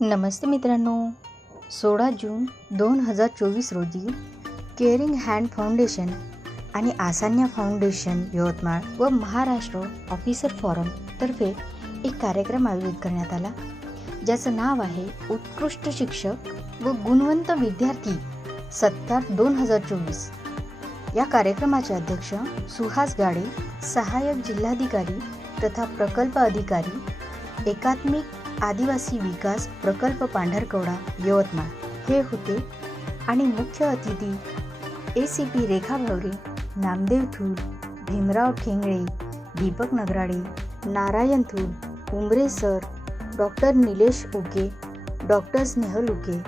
नमस्ते मित्रांनो, 16 जून 2024 रोजी caring hand foundation आणि आसान्या फाउंडेशन यवतमाळ व महाराष्ट्र ऑफिसर फोरम तर्फे एक कार्यक्रम आयोजित करण्यात आला, ज्याचं नाव आहे उत्कृष्ट शिक्षक व गुणवंत विद्यार्थी सत्कार 2024। या कार्यक्रमाचे अध्यक्ष सुहास गाडे, सहाय्यक जिल्हाधिकारी तथा प्रकल्प अधिकारी एकात्मिक आदिवासी विकास प्रकल्प पांढरकवडा यवतमाळ हे होते आणि मुख्य अतिथी ACP Rekha Bhaware, Namdev Thul, Bhimrao Thengale, Deepak Nagrade, Narayan Thul, Umare sir, doctor Nilesh Uke, doctor Snehal Uke,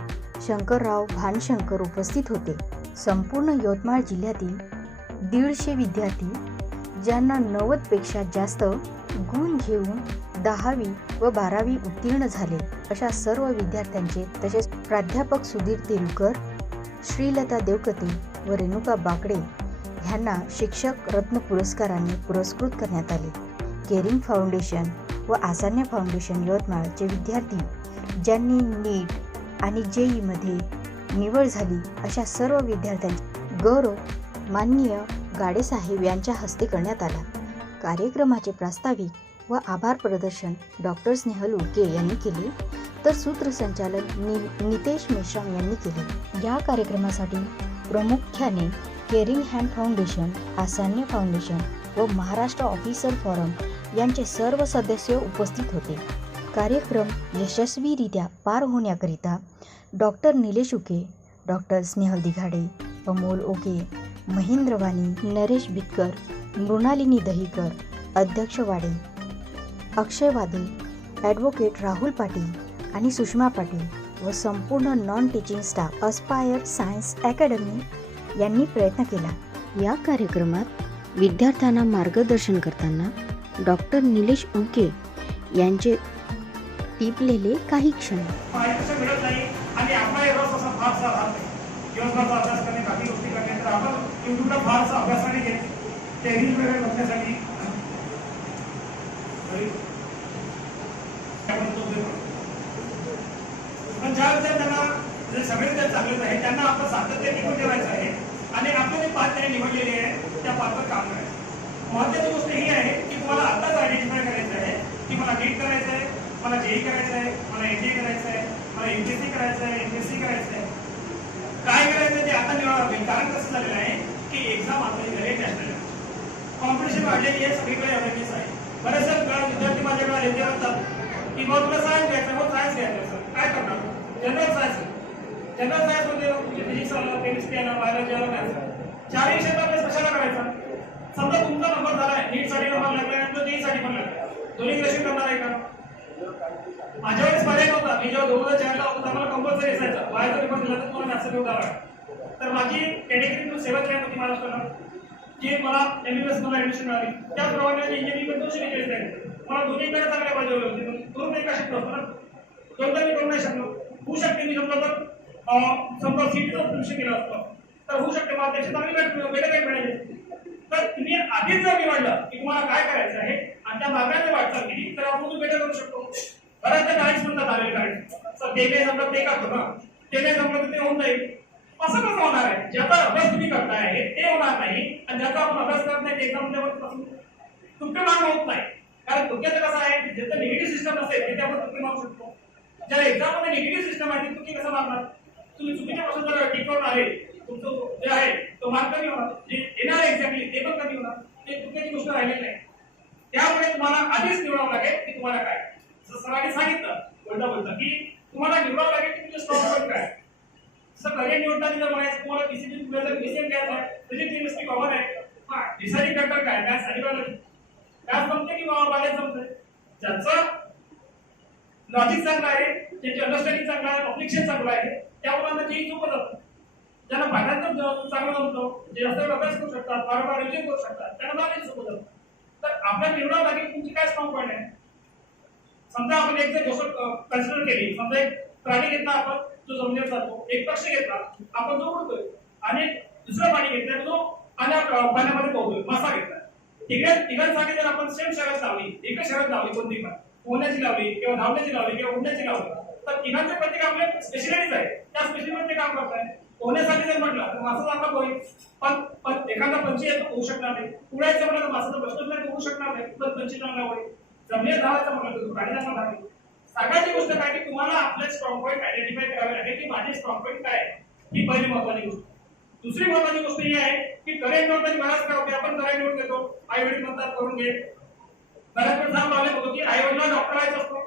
Shankarrao Bhanshankar उपस्थित होते। संपूर्ण यवतमाळ जिल्ह्यातील 150 विद्यार्थी ज्यांना 90पेक्षा जास्त गुण घेऊन 10वी व 12वी उत्तीर्ण झाले अशा सर्व विद्यार्थ्यांचे तसेच प्राध्यापक सुधीर तेलुकर, श्रीलता देवकते व रेणुका बाकडे ह्यांना शिक्षक रत्न पुरस्काराने पुरस्कृत करण्यात आले। केअरिंग फाउंडेशन व आसान्या फाउंडेशन यवतमाळचे विद्यार्थी ज्यांनी नीट आणि JEE मध्ये निवड झाली अशा सर्व विद्यार्थ्यांचे गौरव माननीय गाडेसाहेब यांच्या हस्ते करण्यात आला। कार्यक्रमाचे प्रास्ताविक व आभार प्रदर्शन डॉक्टर स्नेहल उके यांनी केले, तर सूत्रसंचालन नितेश मेश्राम यांनी केले। या कार्यक्रमासाठी प्रामुख्याने केअरिंग हँड फाउंडेशन, आसान्य फाउंडेशन व महाराष्ट्र ऑफिसर फोरम यांचे सर्व सदस्य उपस्थित होते। कार्यक्रम यशस्वीरित्या पार होण्याकरिता डॉक्टर निलेश उके, डॉक्टर स्नेहल दिघाडे, अमोल ओके, महेंद्र वाणी, नरेश बितकर, मृणालिनी दहीकर, अध्यक्ष वाडे, अक्षय वादे, ॲडव्होकेट राहुल पाटील आणि सुषमा पाटील व संपूर्ण non teaching staff aspire science academy यांनी प्रयत्न केला। या कार्यक्रमात विद्यार्थ्यांना मार्गदर्शन करताना डॉक्टर निलेश उके यांचे टिपलेले काही क्षण। दिवसभराचा अभ्यास करणे, बाकी गोष्टी करणे, तर आपण युट्यूबला फारसा अभ्यासाने घेत ते रील वगैरे बघण्यासाठी पण ज्या विद्यार्थ्यांना जे सगळे विद्यार्थी चांगलेच आहे त्यांना आपण सातत्य टिकून ठेवायचं आहे आणि आपले जे पाथ त्यांनी निवडलेले आहे त्या पाथवर काम करायचं। महत्त्वाची गोष्ट ही आहे की तुम्हाला आताच आयडेंटिफाय करायचं आहे की मला नीट करायचं आहे, मला JEE करायचं आहे, मला NDA करायचं आहे, मला UPSC करायचं आहे, MPSC करायचं आहे, काय करायचं ते आता निवडावं लागेल। कारण कसं झालेलं आहे की एक्झाम आता ही नॅशनल कॉम्पिटिशन वाढलेली आहे, सगळीकडे अवेअरनेस आहे। बरेचसे विद्यार्थी माझ्याकडे येते म्हणतात की मग तुला सायन्स घ्यायचं, मग सायन्स घ्यायचं, सर काय करणार? जनरल सायन्स म्हणजे फिजिक्स आलं, केमिस्ट्री आलं, बायोलॉजी आलं, मॅथ्स, चारही क्षेत्रात कशाला करायचा? समजा तुमचा नंबर झालाय, नीटसाठी नंबर लागला आणि तो JEE साठी पण लागला, दोन्ही ग्रेजुएशन करणार आहे का? माझ्या वेळेस पर्याय नव्हता। मी जेव्हा 2004ला होतो मला कंपल्सरी असायचं, बाहेरचा पेपर दिला तर मला मॅथ्स पेपर द्यावा। तर माझी कॅटेगरी 7 रँक होती महाराष्ट्राला, जी मला MBBS मध्ये ऍडमिशन मिळाली। त्याप्रमाणे इंजिनिअरिंग मध्ये 243 रँक, मला दोन्हीकडे चांगल्या पाहिजे होते, करून नाही का शकलो ना, दोनदा मी करू नाही शकलो। होऊ शकते मी समजा समजा सीटचं ऑप्शन केलं असतं तर होऊ शकते मला त्याची चांगली वेगळे मिळाली। तर तुम्ही आधीच जर निवडलं की तुम्हाला काय करायचं आहे आणि त्या मार्गाने वाटचाल केली तर आपण तुम्ही बेटर करू शकतो। बऱ्याचदा गाईड्स म्हणतात आलेले गाईड्स, सर ते नाही जमलं ते का करू, ते नाही जमलं तर ते होऊन जाईल। असं कसं होणार आहे? ज्याचा अभ्यास तुम्ही करताय ते होणार नाही आणि ज्याचा आपण अभ्यास करत नाही ते एक्झाम मध्ये तुमचे मार्क होत नाही। कारण तुमच्याचं कसं आहे, ज्याचं निगेटिव्ह सिस्टम असेल ते आपण तुमचे मार्क शकतो। ज्याला एक्झाम मध्ये निगेटिव्ह सिस्टम आहे तुम्ही कसं मारणार? तुम्ही चुकीच्या पासून जर टिकवून आले तुमचं जे आहे तो मार्क कमी होणार, जे येणार एक्झॅक्टली ते पण कमी होणार, ते चुकीची गोष्ट राहिलेली नाही। त्यामुळे तुम्हाला आधीच निवडावं लागेल की तुम्हाला काय, सरांनी सांगितलं बोलता की तुम्हाला निवडावं लागेल की तुमचं स्ट्रॉंग पॉईंट काय। जसं करिअर निवडताना जर म्हणायचं तुम्हाला PCB जर PCM घ्यायचं आहे, त्याची केमिस्ट्री कॉमन आहे, डिसाइडिंग फॅक्टर काय, मॅथ्स आणि बायोलॉजी, मॅथ्स जमते की बायोलॉजी जमते? ज्याचं लॉजिक चांगलं आहे, ज्याची अंडरस्टँडिंग चांगलं आहे, अप्लिकेशन चांगलं आहे, त्या मुलांना JEE सोपं जातं। ज्यांना फायनान्स चांगलं जमतो, जे जास्त अभ्यास करू शकतात, वारंवार रिव्हिजन करू शकतात, त्यांना नॉलेज सोपं जातं। तर आपल्याला निवडावं लागेल तुमची काय स्ट्रॉंग पॉईंट आहे। समजा आपण एक जर गोष्ट कन्सिडर केली, समजा एक प्राणी घेतला आपण जो जमिनीवर जातो, एक पक्षी घेतला आपण जो उडतोय आणि दुसरा प्राणी घेतला जो पाण्यामध्ये पोहतोय, मासा घेतला। तिघांसाठी जर आपण सेम शर्यत लावली, एकच शर्यत लावली कोणती पण, पोहण्याची लावली किंवा धावण्याची लावली किंवा उडण्याची लावली तर तिघांचे प्रत्येक आपले स्पेशलिटीज आहे, त्या स्पेशलिटीमध्ये काम करताय. पोहण्यासाठी जर म्हटलं तर मासा आपला पोहेल, पण एखादा पंची आहे तो होऊ शकणार नाही. उडायचं म्हटलं तर मासाचा प्रश्नच नाही, तो होऊ शकणार नाही, पण पंची चांगला होईल. जमिनीत धावायचं म्हटलं तर गाडी चांगला धावेल. सगळ्याची गोष्ट काय की तुम्हाला आपले स्ट्रॉंग पॉईंट आयडेंटिफाय करावे लागेल की माझे स्ट्रॉंग पॉईंट काय आहे. ही पहिली महत्वाची गोष्ट. दुसरी महत्वाची गोष्ट ही आहे की करिअर निवडताना बऱ्याच काय होते, आपण करिअर निवड घेतो, आई वडील म्हणतात करून घे. बऱ्याच वेळ सांग लावले होतो की आई वडिलांना डॉक्टर व्हायचं असतो,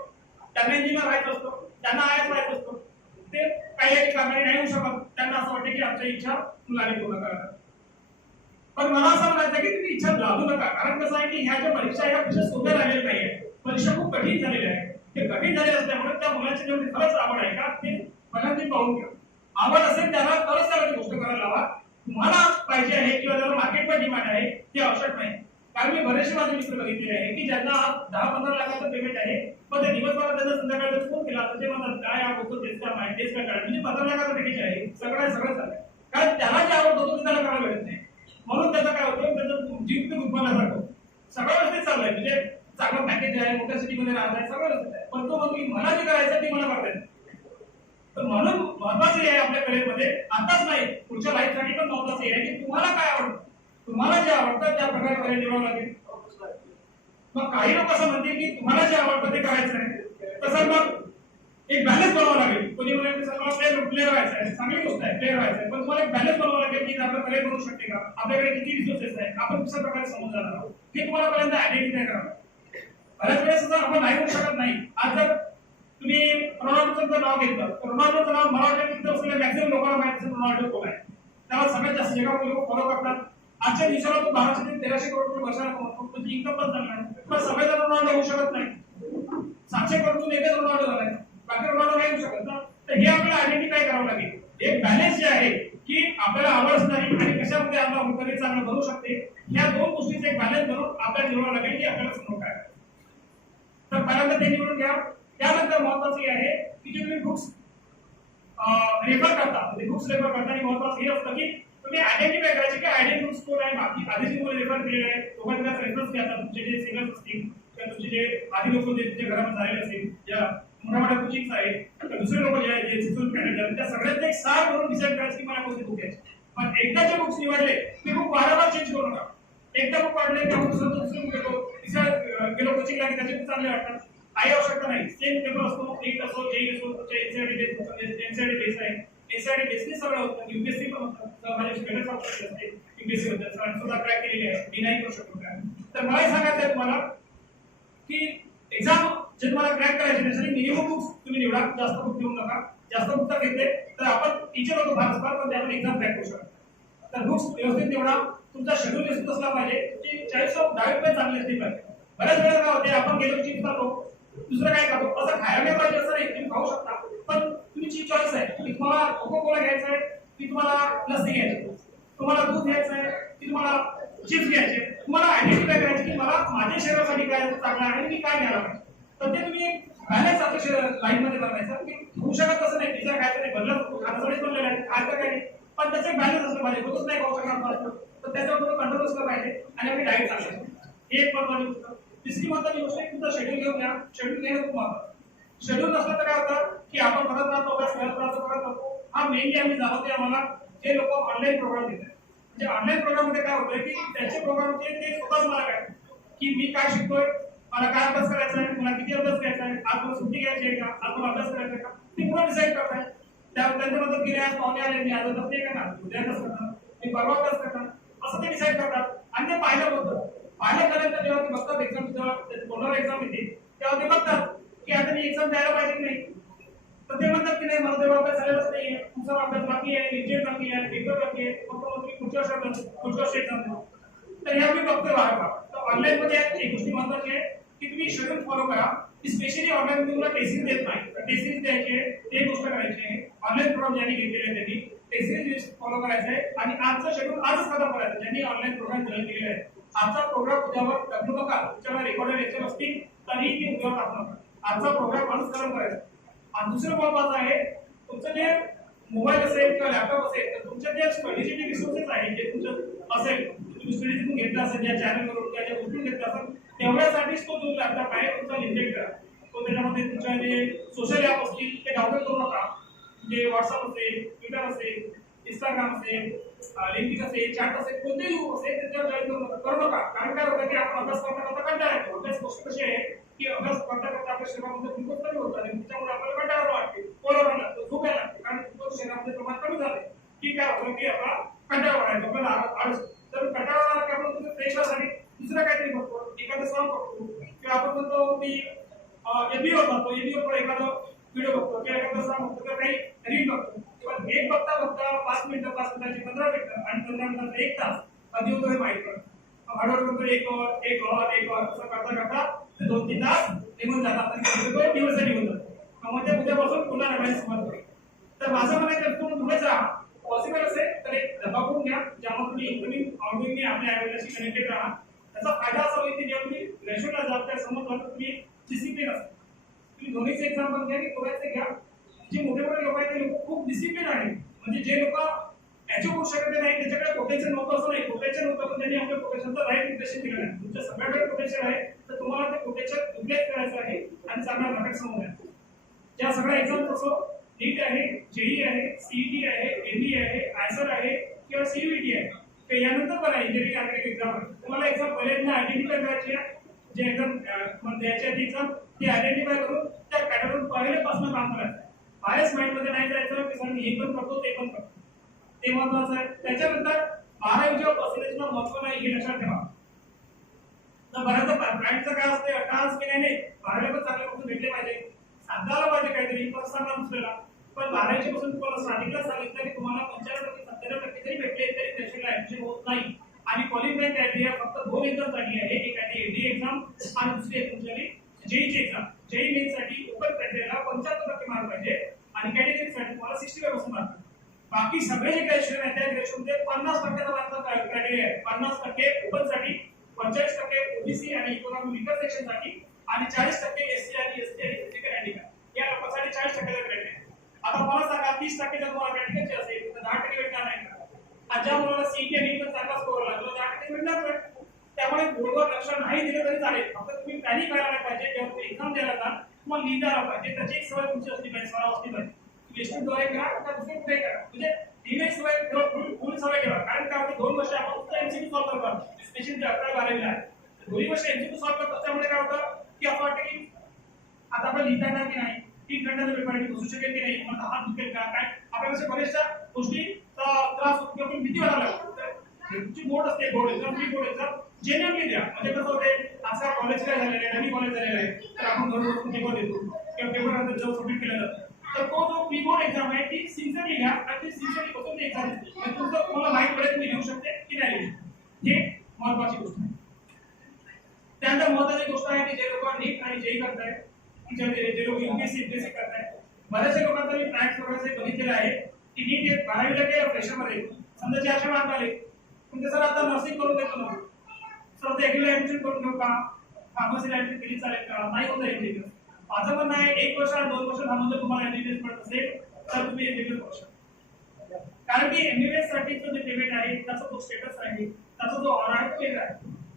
त्यांना इंजिनियर व्हायचं असतो, त्यांना आय एस व्हायचं असतो. ते काही कामाने नाही होऊ शकत. त्यांना असं वाटतं की आमच्या इच्छा मुलाने पूर्ण करा. पण मला असं म्हणायचं की तुम्ही इच्छा लावू नका. कारण कसं आहे की ह्या ज्या परीक्षा ह्या परीक्षा सोप्या झालेल्या नाही आहेत. परीक्षा खूप कठीण झालेल्या आहेत. ते कठीण झाले असल्यामुळे त्या मुलाची जेवढी खरंच आवड आहे का ते मला ती पाहून घ्या. आवड असेल त्याला तरच त्याला गोष्ट करायला लावा. तुम्हाला पाहिजे आहे किंवा त्याला मार्केटमध्ये डिमांड आहे ते आवश्यक नाही. कारण मी बरेचसे माझे मित्र बघितले आहे की ज्यांना 10-15 लाखाचं पेमेंट आहे, पण ते दिवसभरात त्यांना संध्याकाळी फोन केला तर ते म्हणतात काय हा होतो तेच काय माहिती तेच काय करायचं. म्हणजे 15 लाखाचं पॅकेज आहे, सगळं चाललंय. कारण त्याला जे आवडत होतं ते त्याला करायला मिळत नाही. म्हणून त्याचा काय होतं, त्याचं जीव ते उत्पन्न जातो. सगळं व्यवस्थित चाललंय, म्हणजे चांगलं पॅकेज आहे, मोठ्या सिटीमध्ये राहत आहे, सगळं व्यवस्थित आहे. पण तो म्हणतो मला जे करायचं ते मला करता येत. तर म्हणून महत्वाचं आहे आपल्या करिअरमध्ये आताच नाही पुढच्या लाईफसाठी पण महत्वाचं आहे की तुम्हाला काय आवडतं, तुम्हाला जे आवडतं त्या प्रकारे करिअर निवडावं लागेल. मग काही लोक असं म्हणते की तुम्हाला जे आवडतं ते करायचं आहे, तसं मग एक बॅलन्स बनवावं लागेल. कोणी म्हणाले सर मला प्लेअर व्हायचं आहे, चांगली गोष्ट आहे, प्लेअर व्हायचं आहे, पण तुम्हाला एक बॅलन्स बनवावं लागेल की आपलं करिअर बनवू शकते का, आपल्याकडे किती रिसोर्सेस आहेत, आपण कशा प्रकारे समोर जाणार आहोत हे तुम्हाला पर्यंत आयडेंटिफाय करावं. बऱ्याच वेळेस आपण नाही होऊ शकत नाही. आज जर तुम्ही रोनाल्डोचं नाव घेतलं तर रोनाल्डोचं नाव मला वाटतं मॅक्सिमम लोकांना माहिती असेल रोनाल्डो कोण आहे. त्याला सगळ्यात जास्त जगामध्ये लोक फॉलो करतात. आजच्या दिवसाला तो 1200 ते 1300 करोड रुपये वर्षाला कमवतो, त्याची इन्कम पण चांगली आहे. पण सगळेजण रोनाल्डो होऊ शकत नाही. 700 करोडतून एकच रोनाल्डो झालाय, बाकी रोनाल्डो नाही होऊ शकत ना. तर हे आपल्याला आयडेंटिफाय करावं लागेल. एक बॅलन्स जे आहे की आपल्याला आवड असणारी आणि कशामध्ये आपला करिअर चांगलं बनवू शकते, या दोन गोष्टींचा एक बॅलन्स बनवून आपल्याला निवडावं लागेल की आपल्याला समोर काय. तर पहिल्यांदा ते निवडून घ्या. त्यानंतर महत्वाचं हे आहे की जे तुम्ही बुक्स रेफर करता, ते बुक्स रेफर करताना महत्वाचं हे असतं की तुम्ही आयडेंटिफाय करायचे की आयडियल बुक्स कोण आहे. बाकी आधीचे तुम्हाला रेफर केलेले आहे दोघांचा रेफरन्स घ्यायचा. तुमचे जे सिंगर्स असतील किंवा तुमचे जे आधी लोक जे तुमच्या घरामध्ये झालेले असतील, ज्या मोठ्या मोठ्या कोचिंग्स आहेत, दुसरे लोक जे आहेत जे सिस्टम मॅनेजर, त्या सगळ्यांचे एक सार करून डिसाईड करायचं की मला कोणते बुक घ्यायचे. पण एकदा जे बुक्स निवडले ते बुक वारंवार चेंज करू नका. एकदा बुक वाढले त्या बुक दुसरे बुक घेतो, तिसऱ्या गेलो कोचिंगला की त्याचे बुक चांगले वाटतात. काही आवश्यकता नाही. सेम पेपर असतो, नीट असो, जेई असो, तुमच्या एनसीआरटी बेस आहे. एनसीआरटी बेसने सगळं होतं, यूपीएससी पण होतं. माझे स्टेटस ऑफिसर असते यूपीएससी होतं, सरांनी सुद्धा क्रॅक केलेली आहे, डिनाई करू शकतो का. तर मला हे सांगायचं आहे तुम्हाला की एक्झाम जे तुम्हाला क्रॅक करायचे त्यासाठी मिनिमम बुक्स तुम्ही निवडा. जास्त बुक घेऊ नका. जास्त बुक जर घेतले तर आपण टीचर होतो फार पण त्यामध्ये एक्झाम क्रॅक करू शकतो. तर बुक्स व्यवस्थित निवडा. तुमचा शेड्यूल व्यवस्थित असला पाहिजे. तुमची चॉईस ऑफ डाएट पण चांगली असली पाहिजे. बऱ्याच वेळा काय होते, आपण गेलो चिप्स खातो, दुसरं काय खातो, असं खायला नाही पाहिजे असं नाही. तुम्ही खाऊ शकता, पण तुमची चॉईस आहे की तुम्हाला कोको कोला घ्यायचा आहे की तुम्हाला लस्सी घ्यायची, तुम्हाला दूध घ्यायचं आहे की तुम्हाला चिप्स घ्यायचे. तुम्हाला आयडेंटिफाय करायचे की मला माझ्या शरीरासाठी काय चांगलं आहे आणि मी काय घ्यायला पाहिजे. तर ते तुम्ही बॅलन्स आपल्या लाईफ मध्ये बनवायचं की होऊ शकत तसं नाही. तिच्या खायचं नाही, बदलत खाण्यासाठी बनलेलं आहे, खायचं काय नाही, पण त्याचं बॅलन्स असलं पाहिजे. होतच नाही खाऊ शकणार तर त्याच्यावर तुम्ही कंट्रोल असलं पाहिजे आणि आपली डाएट चांगली. ही एक महत्वाची गोष्ट. तिसरी महत्वाची गोष्ट आहे तुमचा शेड्यूल घेऊन घ्या. शेड्यूल घेणं खूप महत्वाचं. शेड्यूल नसलं तर काय होतं की आपण करत राहतो, अभ्यास करत राहतो. हा मेनली आम्ही जाणवते आम्हाला जे लोक ऑनलाईन प्रोग्राम देतात. म्हणजे ऑनलाईन प्रोग्राम मध्ये काय होतंय की त्यांचे प्रोग्रामचे ते स्वतःच मला काय की मी काय शिकतोय, मला काय अभ्यास करायचा आहे, मला किती अभ्यास करायचा आहे, आज मला सुट्टी घ्यायची आहे का, आज मला अभ्यास करायचा आहे का, ते पुन्हा डिसाईड करताय. त्यांच्या मदत केली, आज पाहुणे आले, मी आज अभ्यास नाही करणार, उद्या अभ्यास करणार, मी परवा अभ्यास करणार, असं ते डिसाईड करतात. आणि ते पाहिलं होतं. पाहिल्यानंतर जेव्हा ते बघतात एक्झाम, जेव्हा बोर्डावर एक्झाम येते तेव्हा ते बघतात की आता मी एक्झाम द्यायला पाहिजे की नाही. तर ते म्हणतात की नाही, मला तेव्हा अभ्यास झालेलाच नाहीये, तुमचा अभ्यास बाकी आहे, रिजेक्ट बाकी आहे, पेपर बाकी आहे, फक्त तुम्ही पुढच्या वर्षी एक्झाम द्या. तर हे आम्ही बघतोय वारंवार. तर ऑनलाईन मध्ये एक गोष्टी महत्वाची आहे की तुम्ही शेड्यूल फॉलो करा. स्पेशली ऑनलाईन मध्ये तुम्हाला टेस्टिंग देत नाही, तर टेस्टिंग द्यायचे, ते गोष्ट करायची आहे. ऑनलाईन प्रोग्राम ज्यांनी घेतलेले त्यांनी टेस्टिंग फॉलो करायचं आहे आणि आजचं शेड्यूल आजच खतम करायचं. ज्यांनी ऑनलाईन प्रोग्राम जॉईन केलेले आहे, आजचा प्रोग्राम उद्यावर टाकू नका. तुमच्याकडे रेकॉर्डेड लेक्चर असतील तरी ती उद्यावर टाकू नका. आजचा प्रोग्राम आजच खतम करायचा. आणि दुसरं महत्वाचं आहे, तुमचं जे मोबाईल असेल किंवा लॅपटॉप असेल तर तुमच्या जे स्टडीचे जे रिसोर्सेस आहेत, जे तुमचं असेल, तुम्ही स्टडीतून घेतला असेल, ज्या चॅनलवरून ज्या गोष्टी घेतला असेल, तेवढ्यासाठीच तो जो लॅपटॉप आहे तुमचा लिमिटेड करा. तो त्याच्यामध्ये तुमच्या जे सोशल ॲप असतील ते म्हणजे व्हॉट्सअप असेल, ट्विटर असेल, इंस्टाग्राम असेल, लिंक्डइन असेल, चॅट असेल, कोणतेही ग्रुप असेल त्याच्यावर जॉईन करू नका. कारण काय होतं की आपण अभ्यास करता कंटाळा येतो. अभ्यास गोष्ट कशी आहे की अभ्यास करता करता आपल्या शरीरामध्ये ग्लुकोज कमी होतात आणि त्याच्यामुळे आपल्याला कंटाळा वाटते, कोलारा लागतो, झोप यायला लागते. कारण ग्लुकोज शरीरामध्ये प्रमाण कमी झाले की काय होतं की आपला कंटाळा वाढतो, आपल्याला आळस. तर कंटाळा आला की आपण तुम्ही फ्रेश होण्यासाठी दुसरं काहीतरी करतो, एखादं सॉन्ग करतो किंवा आपण म्हणतो की एबीओ करतो, एबीओ एखादं व्हिडिओ बघतो किंवा एखादं सॉन्ग बघतो किंवा काही रील बघतो. किंवा एक बघता बघता 5 मिनिटं 5 मिनिटाची 15 मिनिटं आणि 15 मिनिटाचा 1 तास कधी होतो हे माहित पडतं. हळूहळू करतो एक और असं करता करता 2-3 तास निघून जातात आणि तो दिवस निघून जातो. मग ते उद्यापासून पुन्हा नव्याने सुरुवात करू. तर माझं म्हणायचं तुम्ही पुढेच राहा. पॉसिबल असेल तर एक डबा करून घ्या ज्यामध्ये तुम्ही इन्कमिंग आउटगोइंग आपल्या आयडियाशी कनेक्टेड राहा. त्याचा फायदा असा होईल की जेव्हा तुम्ही ग्रॅज्युएटला जाल त्या समोर तुम्ही डिसिप्लिन असता. तुम्ही दोन्हीचे एक्झाम्पल घ्या की दोघांचे घ्या. जे मोठे मोठे लोक आहेत ते लोक खूप डिसिप्लिन आहेत. म्हणजे जे लोक अचीव करू शकत नाही त्याच्याकडे पोटेन्शियल नव्हतं असं नाही, पोटेन्शियल नव्हतं पण त्यांनी आपल्या पोटेन्शियलचा राईट उद्देश केला नाही. तुमच्या सगळ्याकडे पोटेन्शियल आहे तर तुम्हाला ते पोटेन्शियल युटिलाइज करायचं आहे आणि चांगल्या मार्केट समोर आहे. ज्या सगळ्या एक्झाम्स असो, नीट आहे, जेई आहे, सीईटी आहे, एमबी आहे, आयसर आहे किंवा सीयूईटी आहे, तर यानंतर बघा इंजिनिअरिंग आर्किटेक्ट एक्झाम आहे. तुम्हाला एक्झाम पहिल्यांदा आयडेंटिफाय करायची आहे. जे एक्झाम द्यायची आहे ती एक्झाम ती आयडेंटिफाय करून त्या पॅटर्न पहिल्यापासून काम करायचं आहे. बायस माइंड मध्ये नाही जायचं की सर मी हे पण करतो ते पण करतो, ते महत्वाचं आहे. त्याच्यानंतर 12वीच्या पर्सेंटेजला महत्व नाही हे लक्षात ठेवा. तर बऱ्याचदा ब्रँडचं काय असते अटास की नाही 12वी पण चांगले पासून भेटले पाहिजे, सांगायला पाहिजे काहीतरी पण सांगा दुसऱ्याला. पण 12वी पासून तुम्हाला स्टार्टिंगला सांगितलं की तुम्हाला 95% 97% जरी भेटले तरी प्रेशरला ऍडमिशन होत नाही. आणि क्वालिफाईंग क्रायटेरिया फक्त 2 एक्झामसाठी आहे. एक आहे एडी एक्झाम आणि दुसरी आहे जेईची एक्झाम. जेई मेन साठी ओपन क्रायटेरियाला 75% मार्क पाहिजे आणि कॅटेगरी साठी तुम्हाला 65% मार्क. बाकी सगळे जे ग्रॅज्युएशन आहे त्या ग्रॅज्युएशनमध्ये 50% मार्क क्रायटेरिया आहे. 50% ओपन साठी, 45% ओबीसी आणि इकॉनॉमिक वीकर सेक्शन साठी आणि 40% एससी आणि एसटी आणि फिजिकल हँडिकॅप या लोकांसाठी 40% क्रायटेरिया. आता मला सांगा 30% जर तुम्हाला प्रॅक्टिकलचे असेल तर 10% भेटणार नाही का? आणि ज्या मुलाला सीईटी आणि पण चांगला स्कोर आला तर 10% भेटणार नाही. त्यामुळे बोर्डवर लक्ष नाही दिलं तरी चालेल, फक्त तुम्ही प्लॅनिंग करायला पाहिजे. जेव्हा तुम्ही एक्झाम द्यायला जाल तुम्हाला लिहिता आला पाहिजे, त्याची एक सवय तुमची असली पाहिजे, सराव असली पाहिजे. टेस्टद्वारे करा का दुसरे कुठे करा, म्हणजे लिहिण्याची सवय फुल सवय ठेवा. कारण काय होतं 2 वर्ष आपण फक्त एमसीक्यू सॉल्व्ह करतो, स्पेशली 11-12 आहे. 2 वर्ष एमसीक्यू सॉल्व्ह करतो त्यामुळे काय होतं की असं वाटतं की आता आपण लिहिता येणार की नाही, 3 घंट्याचा पेपर आहे बसू शकेल की नाही, मला हात दुखेल का काय, आपल्याला बऱ्याचशा गोष्टी त्रास होतो किंवा भीती वाटायला लागते. तुमची बोर्ड असते, board exam, pre board exam genuinely द्या. म्हणजे कसं होते आजकाल कॉलेज काय झालेलं आहे, नवीन कॉलेज झालेलं आहे तर आपण घरून बसून पेपर देतो किंवा पेपर नंतर जेव्हा सबमिट केला जातं तर तो जो प्री बोर्ड एक्झाम आहे ती सिन्सिअरली घ्या आणि ती सिन्सिअरली बसून ती एक्झाम द्या. तुमचं तुम्हाला माहित पडेल तुम्ही लिहू शकते की नाही लिहू. हे महत्वाची गोष्ट आहे. त्यानंतर महत्वाची गोष्ट आहे की जे लोक नीट आणि जेई करतायत, जे लोक यूपीएससी करतायत, बऱ्याचशा लोकांचा मी ट्रॅक्स वगैरे बघितलेला आहे की नीट 12वीला केलं प्रेशरमध्ये समजा 400 मार्क आले पण ते सर आता नर्सिंग करून देतो ना सर, ते रेग्युलर ऍडमिशन करून घेऊ का, फार्मसीला ऍडमिशन केली चालेल का, नाही होतं एमबीबीएस. माझं पण नाही 1 वर्ष आणि 2 वर्ष थांबून जर तुम्हाला एमबीबीएस पडत असेल तर तुम्ही एमबीबीएस करू शकता. कारण की एमबीबीएस साठीचं जे पेमेंट आहे त्याचा जो स्टेटस आहे त्याचा जो ऑर्डर आहे तो वेगळा आहे.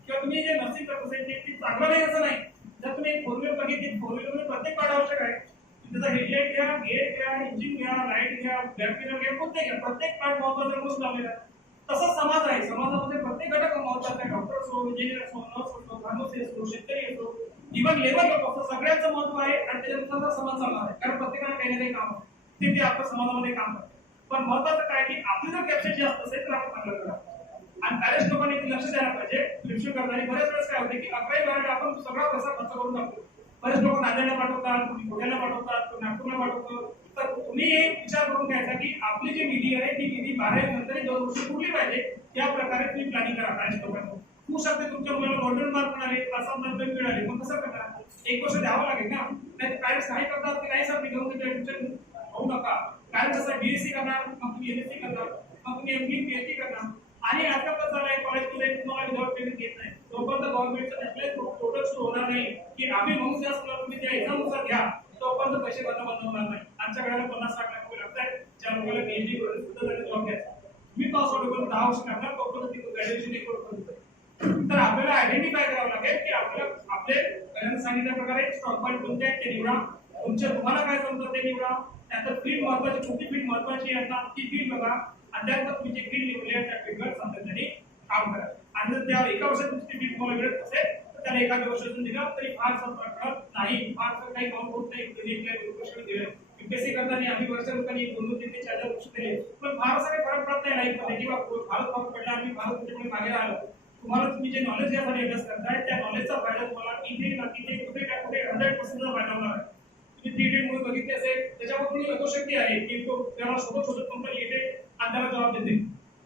किंवा तुम्ही जे नर्सिंग करत असेल ते चांगलं नाही असं नाही. जर तुम्ही 4 व्हीलर बघितली 4 व्हीलर प्रत्येक पार्ट आवश्यक आहे. त्याचा हेडलाईट घ्या, गेट घ्या, इंजिन घ्या, लाईट घ्या, बॅक मिरर घ्या, कोणते घ्या, प्रत्येक पार्ट महत्वाचा गोष्ट लावलेला आहे. तसंच समाज आहे, समाजामध्ये प्रत्येक घटक महत्वाचा आहे. डॉक्टर असो, इंजिनियर असो, नर्स असो, फार्मसी असो, शेतकरी असो, इव्हन लेबर लोक असो, सगळ्यांचं महत्व आहे आणि त्याच्यानुसार समाज चालणार आहे. कारण प्रत्येकाने काही ना काही काम ते आपल्या समाजामध्ये काम करतात. पण महत्वाचं काय की आपली जर कॅपॅसिटी जास्त असेल तर आपण चांगलं करा. आणि बऱ्याच लोकांनी लक्ष द्यायला पाहिजे. रिव्ह्यू करताना बऱ्याच वेळेस काय होते की 11वी-12वी आपण सगळा पैसा खर्च करून टाकतो. बरेच लोक नांदेडला पाठवतात, तुम्ही पुण्याला पाठवतात, तुम्ही नागपूरला पाठवतो. तर तुम्ही एक विचार करून घ्यायचा की आपली जी निधी आहे ती निधी 12वी नंतर 2 वर्ष पुरली पाहिजे. या प्रकारे तुम्ही प्लॅनिंग करा. बऱ्याच लोकांना होऊ शकते तुमच्या मुलाला गोल्डन मार्क मिळाले, 5-7 मिळाले, मग कसं करणार, 1 वर्ष द्यावं लागेल ना. नाही पॅरेंट्स काय करतात की नाही सर मी घेऊन ऍडमिशन होऊ नका. कारण कसं बीएससी करणार, मग तुम्ही एमएससी करणार, मग तुम्ही एमबी पीएचडी करणार. आणि आता कसं झालंय कॉलेजमध्ये तुम्हाला विदाउट पेमेंट घेत नाही. तोपर्यंत गव्हर्नमेंटचं त्यातले टोटल सुरू होणार नाही की आम्ही म्हणून जास्त तुम्ही त्या एक्झामनुसार घ्या तोपर्यंत पैसे भरणं बंद होणार नाही. आमच्या घराला 50-60 लाख रुपये लागतात. ज्या लोकांना पीएचडी करून सुद्धा त्याचा जॉब घ्यायचा. मी पास आउट करून 10 वर्ष लागणार तोपर्यंत ग्रॅज्युएशन एक करून. तर आपल्याला आयडेंटिफाय करावं लागेल की आपल्याला आपले पहिल्यांदा सांगितल्या प्रकारे स्टॉक पॉईंट कोणते आहेत ते निवडा. तुम्हाला काय जमतं ते निवडा. त्यानंतर फील्ड महत्वाची, छोटी फील्ड महत्वाची आहे ना, ती फील्ड बघा आणि त्यानंतर तुम्ही जे फील्ड निवडली आहे त्या फील्डवर सातत्याने काम करा. आणि जर त्या एका वर्षात तुमची फील्ड तुम्हाला मिळत असेल तर त्याला एखाद्या वर्षातून दिलं तरी फार फरक नाही, फार काही काम होत नाही. दिलं युपीएससी करताना आम्ही वर्षा लोकांनी 2-3-4 वर्ष दिले, पण फार असा काही फरक पडत नाही लाईफमध्ये किंवा भारत फरक पडला आम्ही भारत त्याच्यामुळे मागे राहिलो. तुम्हाला तुम्ही जे नॉलेज यासाठी अभ्यास करताय त्या नॉलेजचा फायदा तुम्हाला इथे ना तिथे कुठे ना कुठे 100% फायदा होणार आहे. तुम्ही 3D मूव्ही बघितली असेल, त्याच्यावर कोणी शक्य आहे की तो त्याला शोधत कंपनी येते आणि त्याला जबाब देते.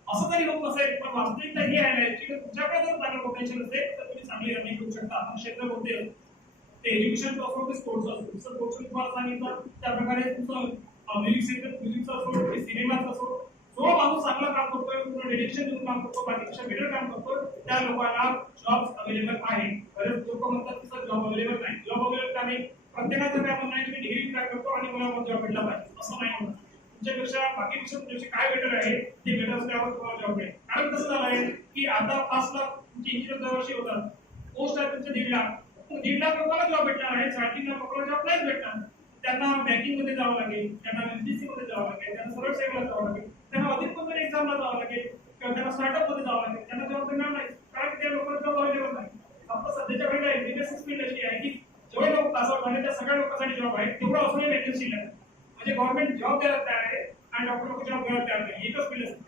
असं तरी होत नसेल, पण वास्तविकता ही आहे की तुमच्याकडे जर चांगलं पोटेन्शियल असेल तर तुम्ही चांगली रनिंग करू शकता. आपण क्षेत्र कोणते ते एज्युकेशन असो की स्पोर्ट्स असो, स्पोर्ट्स तुम्हाला सांगितलं त्याप्रकारे तुमचं म्युझिकचा असो की सिनेमाचा असो, जो माणूस चांगलं काम करतोय, पूर्ण डेडिकेशन देऊन काम करतो, बाकीपेक्षा बेटर काम करतोय, त्या लोकांना जॉब्स अवेलेबल आहे. बरेच लोक म्हणतात की सर जॉब अवेलेबल नाही. जॉब अवेलेबल का नाही? प्रत्येकाचं काय म्हणणं आहे की मी डिग्री काय करतो आणि मला जॉब भेटला पाहिजे, असं नाही म्हणत. तुमच्यापेक्षा बाकीपेक्षा तुमच्यापेक्षा काय बेटर आहे ते बेटर असल्यावर तुम्हाला जॉब मिळेल. कारण कसं झालं आहे की आता 5 लाख तुमची इंजिनियर दरवर्षी होतात, पोस्ट आहे तुमचे 1.5 लाख. 1.5 लाख लोकांना जॉब भेटणार आहे, 3.5 लाख लोकांना जॉब नाही भेटणार. त्यांना बँकिंग मध्ये जावं लागेल, त्यांना एमपीसी मध्ये जावं लागेल, त्यांना सरळ सेवेला जावं लागेल, त्यांना अधिक कंपनी एक्झामला जावं लागेल किंवा त्यांना स्टार्टअप मध्ये जावं लागेल. त्यांना जॉब मिळणार नाही कारण त्या लोकांना जॉब अवेलेबल नाही. आता सध्याच्या वेळेला एमबीबीएस फील्ड अशी आहे की जेवढे लोक पास आउट झाले त्या सगळ्या लोकांसाठी जॉब आहे, तेवढं असूनही वॅकन्सी नाही. म्हणजे गव्हर्नमेंट जॉब द्यायला तयार आहे आणि डॉक्टर लोक जॉब द्यायला तयार नाही. एकच फील्ड असते.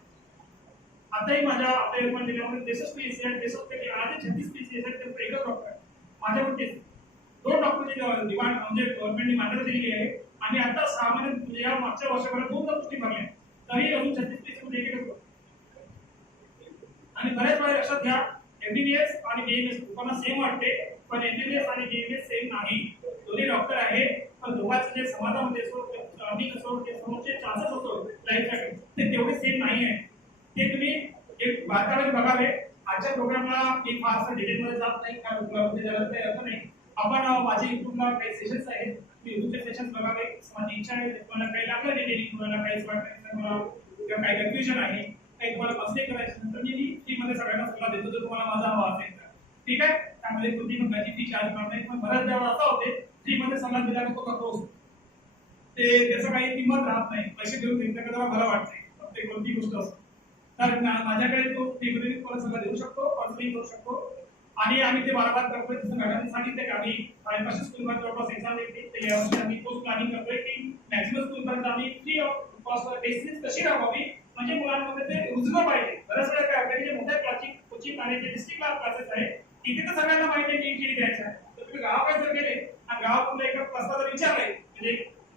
आताही माझ्या आपल्या यवतमाळ जिल्ह्यामध्ये 63 पीएससी आहेत, 63 पैकी आज 36 पीएससी आहेत, त्यात एकच डॉक्टर आहे. माझ्याकडे 2 डॉक्टरची डिमांड म्हणजे गव्हर्नमेंटने मान्यता दिलेली आहे. आणि आता 6 महिने म्हणजे या मागच्या वर्षभरात 2 पोस्टी भरल्या, तरी अजून 36 पीएससी मध्ये एकच. आणि बऱ्याच वेळा लक्षात घ्या, एमबीबीएस आणि बीएमएस लोकांना सेम वाटते, पण एमबीबीएस आणि बीएमएस सेम नाही. दोन्ही डॉक्टर आहे, पण दोघांचे जे समाजामध्ये अर्निंग असो ते समोरचे चान्सेस असो लाईफसाठी ते तेवढे सेम नाही आहे. ते तुम्ही एक बारकावे बघावे. आजच्या प्रोग्रामला मी फारसं डिटेलमध्ये जात नाही कारण तुला अर्थ नाही. आपण माझे युट्यूबला काही सेशन्स आहेत, मी युट्यूबचे सेशन्स बघावे. माझी इच्छा आहे तुम्हाला काही लागलं नाही, तुम्हाला काही वाटतं मला किंवा काही कन्फ्युजन आहे, काही तुम्हाला मस्ती करायची तर मी फ्रीमध्ये सगळ्यांना सल्ला देतो जर तुम्हाला माझा हवा असेल तर. ठीक आहे, त्यामध्ये कोणती प्रकारची फी चार्ज करणार नाही. पण बऱ्याच वेळा असं होते फ्रीमध्ये सल्ला दिल्याने तो करतो ते त्याचं काही किंमत राहत नाही. पैसे देऊन घेतलं का मला वाटते प्रत्येक कोणती गोष्ट असते. तर माझ्याकडे तो फ्रीमध्ये तुम्हाला सल्ला देऊ शकतो, काउन्सिलिंग करू शकतो. आणि आम्ही ते वारंवार करतोय. जसं मॅडमने सांगितलं की आम्ही 500 स्कूलमध्ये जवळपास एक्झाम देते, तर यावर्षी आम्ही पोस्ट प्लॅनिंग करतोय की मॅक्सिमम स्कूलपर्यंत आम्ही फ्री ऑफ कॉस्ट टेस्टिंग कशी राबवावी म्हणजे मुलांमध्ये ते रुजलं पाहिजे. बऱ्याच वेळा काय होतं जे मोठ्या क्लासची कोचिंग आणि जे डिस्ट्रिक्ट क्लासेस आहे तिथे तर सगळ्यांना माहिती आहे की द्यायचं आहे. तर तुम्ही गावाकडे जर गेले आणि गावातून एका क्लासला जर विचारले म्हणजे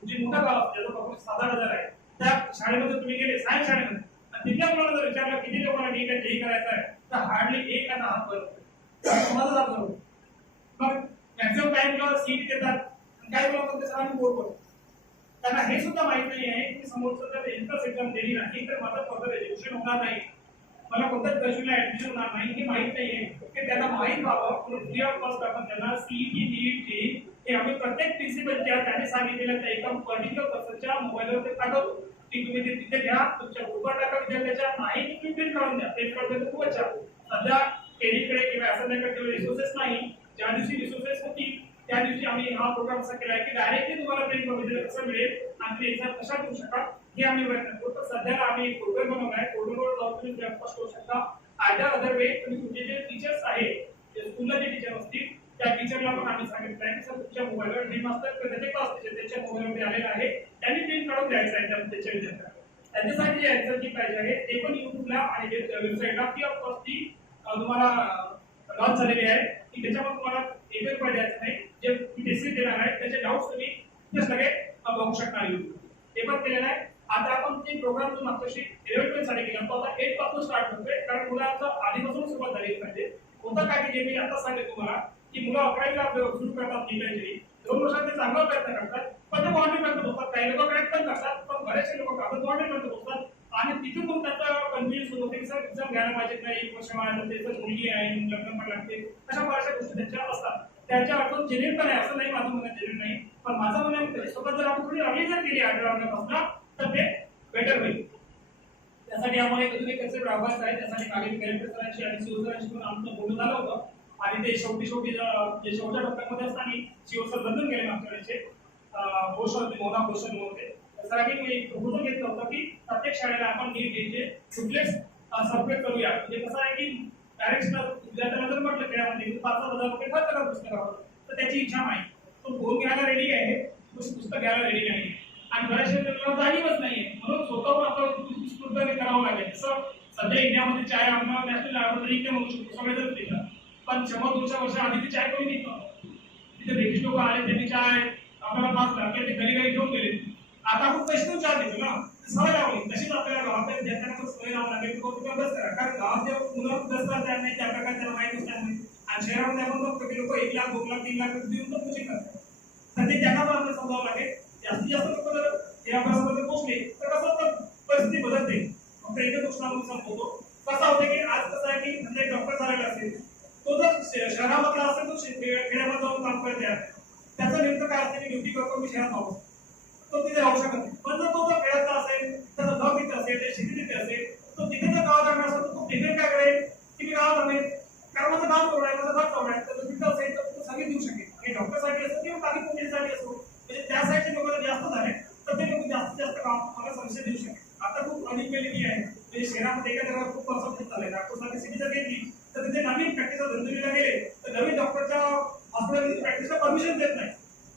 जे मोठा गाव ज्याचा पॉप्युलेशन 7,000 आहे त्या शाळेमध्ये तुम्ही गेले सायन्स शाळेमध्ये आणि तिथल्या मुलांना जर विचारलं किती लोकांना नीट आणि जेई करायचं आहे तर हार्डली 1 का 10 बरोबर समाजात जातो. मग मॅक्सिमम काही मुलं सीट देतात आणि काही मुलं ते सरांनी बोर्ड करतो. त्यांना हे सुद्धा माहित नाही आहे की समोरचं जर एंट्रन्स एक्झाम दिली नाही तर माझं फर्दर एज्युकेशन होणार नाही, मला कोणत्याच कॉलेजला ऍडमिशन होणार नाही हे माहित नाहीये. की त्यांना माहित व्हावं फ्री ऑफ कॉस्ट आपण त्यांना सीईटी नीटची हे आम्ही प्रत्येक प्रिन्सिपलच्या त्यांनी सांगितलेल्या त्या एका पर्टिक्युलर पर्सनच्या मोबाईलवर ते पाठवतो की तुम्ही ते तिथे घ्या, तुमच्या ग्रुपवर टाका विद्यार्थ्याच्या, नाही की तुम्ही प्रिंट काढून द्या. प्रिंट काढून द्या खूपच छान. सध्या केडीकडे किंवा असल्याकडे तेवढे रिसोर्सेस नाही. ज्या दिवशी रिसोर्सेस होती त्या दिवशी आम्ही हा प्रोग्राम असा केला की डायरेक्टली तुम्हाला प्रिंट करून दिलं कसं मिळेल आणि तुम्ही एक्झाम कशा देऊ शकाल हे आम्ही प्रयत्न करतो. तर सध्याला आम्ही एक पोर्टल बनवला आहे, पोर्टलवर जाऊन तुम्ही ब्रेकफास्ट करू शकता. आयदर अदर वे तुम्ही तुमचे जे टीचर्स आहेत जे स्कूलला जे टीचर असतील त्या टीचरला पण आम्ही सांगितलं आहे की सर तुमच्या मोबाईलवर हे मास्टर किंवा त्याचे क्लास टीचर त्यांच्या मोबाईलवर आलेला आहे त्यांनी प्रिंट काढून द्यायचं आहे त्याच्या विद्यार्थ्यांना. त्याच्यासाठी जे आन्सर की पाहिजे आहे ते पण युट्यूबला आणि वेबसाईटला फ्री ऑफ कॉस्ट ती तुम्हाला लॉन्च झालेली आहे की त्याच्यावर तुम्हाला एक रुपया द्यायचा नाही. जे टेस्ट देणार आहे त्याचे डाऊट्स तुम्ही ते सगळे बघू शकता युट्यूब ते पण केलेलं आहे. आता आपण ते प्रोग्राम जो मागच्या 11 साठी केला तो आता 8 पासून स्टार्ट करतोय कारण मुलांचं आधीपासून सुरुवात झाली पाहिजे. होतं काय की जे मी आता सांगितलं तुम्हाला की मुलं 11वीला सुरू करतात नीटची 2 वर्षात ते चांगला प्रयत्न करतात पण ते बॉन्ड्रीपर्यंत पोहोचतात. काही लोक क्रॅक पण करतात पण बरेचसे लोक कागद बॉन्ड्रीपर्यंत पोहोचतात आणि तिथून पण त्याचा कन्फ्युजन सुरू होते की सर एक्झाम घ्यायला पाहिजे नाही, 1 वर्ष वाढलं त्याचं मुलगी आहे लग्न पण लागते अशा बऱ्याचशा गोष्टी त्यांच्या असतात. त्याच्या अर्थ जेन्युइन पण आहे असं नाही, माझं म्हणणं जेन्युइन नाही, पण माझं म्हणणं स्वतः जर आपण थोडी अर्ली जर केली 18 वर्षापासून तर ते बेटर होईल. त्यासाठी आम्हाला एक अजून एक कन्सेप्ट राबवायचा आहे. त्यासाठी मागे कलेक्टर सरांशी आणि सीओ सरांशी पण आमचं बोलणं झालं होतं आणि ते शेवटी जे शेवटच्या टप्प्यामध्ये असताना सीओ सर बदलून गेले मागच्या वेळेचे घोषण होते मोना घोषण होते सरांनी एक प्रपोजल घेतलं होतं की प्रत्येक शाळेला आपण नीटचे डुप्लेक्स सबमिट करूया. म्हणजे कसं आहे की डायरेक्ट विद्यार्थ्यांना जर म्हटलं खेळामध्ये 5,000 रुपये खर्च करा पुस्तकावर, तर त्याची इच्छा नाही. तो फोन घ्यायला रेडी आहे, पुस्तक घ्यायला रेडी नाही. आणि बऱ्याचशा लोकांना जाणीवच नाहीये, म्हणून स्वतःहून आपल्याला उत्स्फूर्तपणे करावं लागेल. जसं सध्या इंडियामध्ये चाय आपण नॅशनल लेवलवर इथे म्हणू शकतो, सगळेजण पितात. पण 100-200 वर्ष आधी ती चाय कोणी पित नव्हतं. तिथे ब्रिटिश लोक आले, त्यांनी चाय आपल्याला पाच लागले, ते घरी घरी घेऊन गेले. आता आपण पैसे देऊन चहा देतो ना, सवय लावली. तशीच आपल्याला गावातल्या विद्यार्थ्यांना सवय लावावी लागेल की तुम्ही अभ्यास करा. कारण गावात जेव्हा मुलं अभ्यास करतात नाही त्या प्रकारे त्याला माहिती नाही. आणि शहरामध्ये आपण बघतो की लोक 1 लाख 2 लाख 3 लाख देऊन पण कोचिंग करतात. तर ते त्यांना पण आपल्याला समजावं लागेल. जास्तीत जास्त लोक जर या अभ्यासामध्ये पोहोचले तर कसं परिस्थिती बदलते. फक्त एकच गोष्ट आपण संपवतो. कसं होतं की आज कसं आहे की म्हणजे डॉक्टर झालेला असेल, तो जर शहरामधला असेल तो खेड्यामध्ये जाऊन काम करते आहे, त्याचं नेमकं काय असते की ड्युटी करतो मी शहरात आहोत, तो तिथे राहू शकत नाही. पण जर तो जर खेळातला असेल, त्याचा गाव तिथे असेल, त्या शेती तिथे असेल, तो तिथे जर गावात राहणार असेल तर तो तिथे काय करेल की मी गावात राहील, कारण माझं गाव जवळ आहे, माझं घर जवळ आहे. तर तिथं असेल तर तो सांगितलं देऊ शकेल. हे डॉक्टरसाठी असो किंवा काही कोणत्यासाठी असो, म्हणजे त्या साईडचे लोक जर जास्त झाले तर ते लोक जास्तीत जास्त काम मला समस्या देऊ शकेल. आता खूप अनइक्वेलिटी आहे. म्हणजे शहरामध्ये एका जगावर खूप पर्सेंटेज झाले. डॉक्टरसाठी सिटी जर घेतली तर तिथे नवीन प्रॅक्टिसला धंतुलीला गेले तर नवीन डॉक्टरच्या हॉस्पिटल प्रॅक्टिसला परमिशन देत नाही.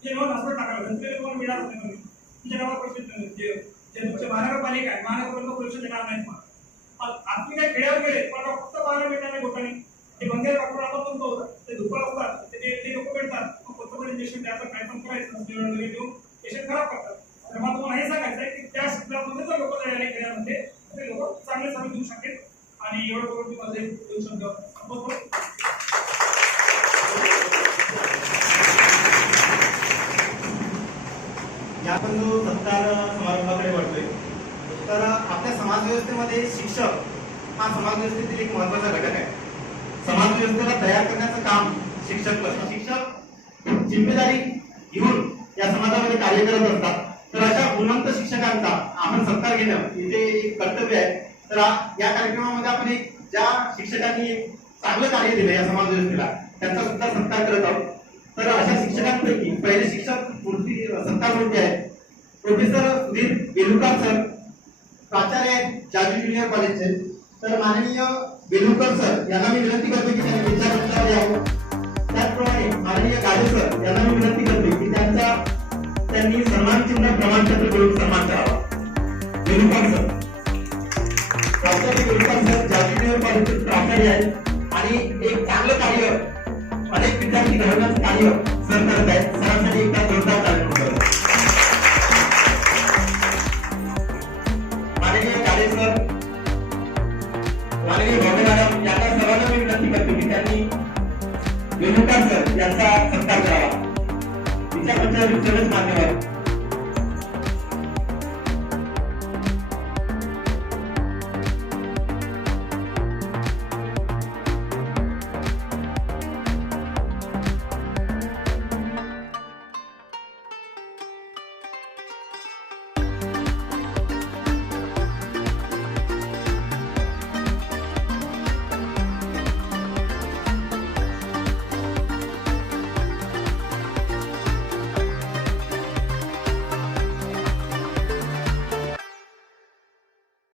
जे नवीन हॉस्पिटल टाकायला धंतुलीला तुम्हाला मिळणार नाही. तुमच्या गावात जे तुमचे महानगरपालिका आहे, महानगरपालिका परीक्षा देणार नाहीत. आपली काही खेड्यावर गेले पण फक्त 12 मिनिटांना नाही गोटाने ते बंदे डॉक्टर आपण म्हणतो ते धुपर असतात, ते लोक भेटतात. कोणतं इंजेक्शन द्यायचं काय पण करायचं देऊन पेशंट खराब करतात. तर मला तुम्हाला हे सांगायचं आहे की त्या क्षेत्रामध्ये जर लोक राहिले खेड्यामध्ये ते लोक चांगले सर्व्हिस देऊ शकेल. आणि एवढं करून मी माझे 2 शब्द संपवतो. आपण जो सत्कार समारंभाकडे वळतोय, तर आपल्या समाजव्यवस्थेमध्ये शिक्षक हा समाजव्यवस्थेतील एक महत्वाचा घटक आहे. समाजव्यवस्थेला तयार करण्याचं काम शिक्षक करतात. शिक्षक जिम्मेदारी घेऊन या समाजामध्ये कार्य करत असतात. तर अशा गुणवंत शिक्षकांचा आपण सत्कार घेणं इथे एक कर्तव्य आहे. तर या कार्यक्रमामध्ये आपण एक ज्या शिक्षकांनी एक चांगलं कार्य दिलं या समाजव्यवस्थेला त्यांचा सुद्धा सत्कार करत आहोत. तर अशा शिक्षकांपैकी पहिले शिक्षक सत्कार मूर्ती आहेत प्रोफेसर सुधीर बेलुकर सर, प्राचार्य आहेत जाजू ज्युनियर कॉलेजचे. तर माननीय बेलुकर सर यांना मी विनंती करतो की त्यांनी विचार द्यावं. त्याचप्रमाणे माननीय गाडे सर यांना मी विनंती करतो की त्यांनी सन्मान चिन्ह प्रमाणपत्र देऊन सन्मान करावा. बेलुकर सर, प्राचार्य बेलुकर सर जाजू ज्युनियर कॉलेजचे प्राचार्य आहेत आणि एक चांगलं कार्य अनेक विद्यार्थी घडवण्याचं कार्य सर करत आहेत. सरांसाठी एकदा जोरदार कार्यक्रम करत. माननीय गाडे सर, माननीय भोंडे मॅडम यांना सर्वांना मी विनंती करतो की त्यांनी बेलुकर सर यांचा सत्कार करावा. विचारमंचावरील सर्वच मान्यवर